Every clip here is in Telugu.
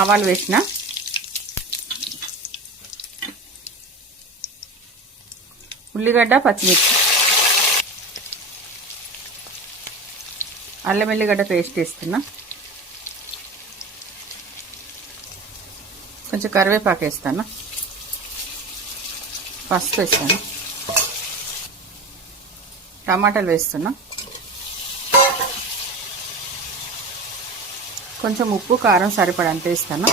ఆవాలు వేసిన, ఉల్లిగడ్డ పచ్చిమిర్చి, అల్లం ఎల్లిగడ్డ పేస్ట్ వేస్తున్నా, కొంచెం కరివేపాకు వేస్తాను, పసుపు వేస్తాను, టమాటాలు వేస్తున్నా, కొంచెం ఉప్పు కారం సరిపడంత వేస్తాను,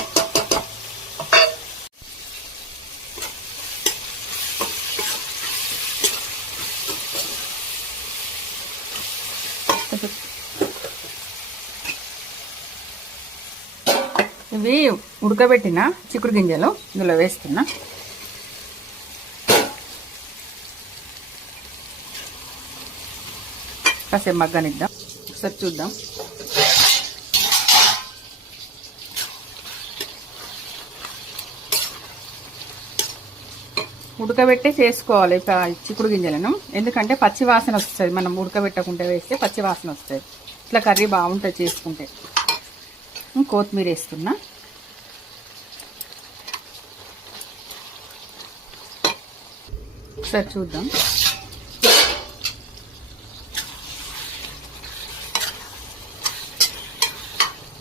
ఇవి ఉడకబెట్టిన చిక్కుడు గింజలు ఇందులో వేస్తున్నా, కాసేపు మగ్గనిద్దాం, ఒకసారి చూద్దాం. ఉడకబెట్టే చేసుకోవాలి చిక్కుడు గింజలను, ఎందుకంటే పచ్చి వాసన వస్తుంది. మనం ఉడకబెట్టకుండా వేస్తే పచ్చి వాసన వస్తుంది. ఇట్లా కర్రీ బాగుంటుంది చేసుకుంటే. కొత్తిమీర వేస్తున్నా, ఒకసారి చూద్దాం.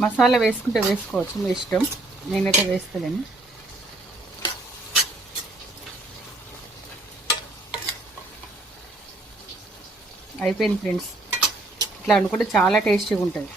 మసాలా వేసుకుంటే వేసుకోవచ్చు, మీ ఇష్టం. నేనైతే వేస్తలేను. అయిపోయింది ఫ్రెండ్స్. ఇట్లా అనుకుంటే చాలా టేస్టీగా ఉంటుంది.